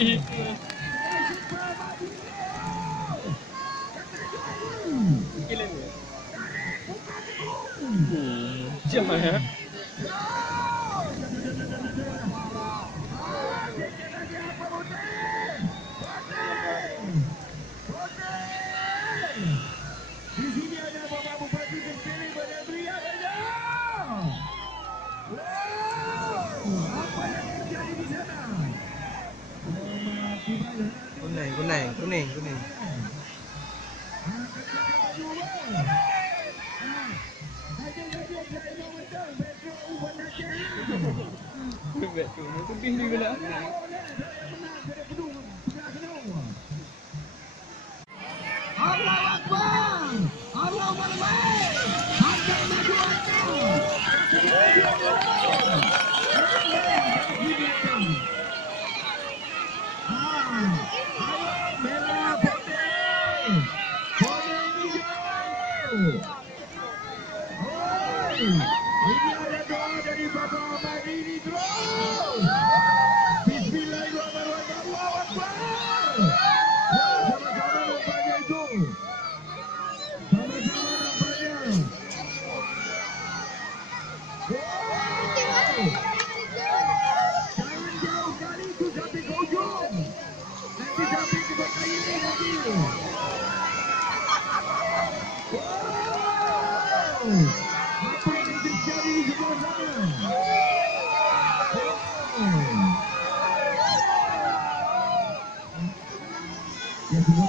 Jam ya. Di sini ada Bapak Bupati terpilih Bandar Beria saja. Apa yang terjadi di sana? Kuning. Betul tinggi gula. Allahu Akbar. Allahu Akbar. Akan maju merah putih. Kuning hijau. Ini ada doa dari Bapak Ahmad ini terus. Bismillahirrahmanirrahim. Allahu Akbar. Sama-sama nampaknya itu. Sama-sama nampaknya. Jangan jauh kali itu sampai ke ujung. Nanti sampai ke bagian ini lagi. Apa yang terjadi di sebelah sana? Ya, semua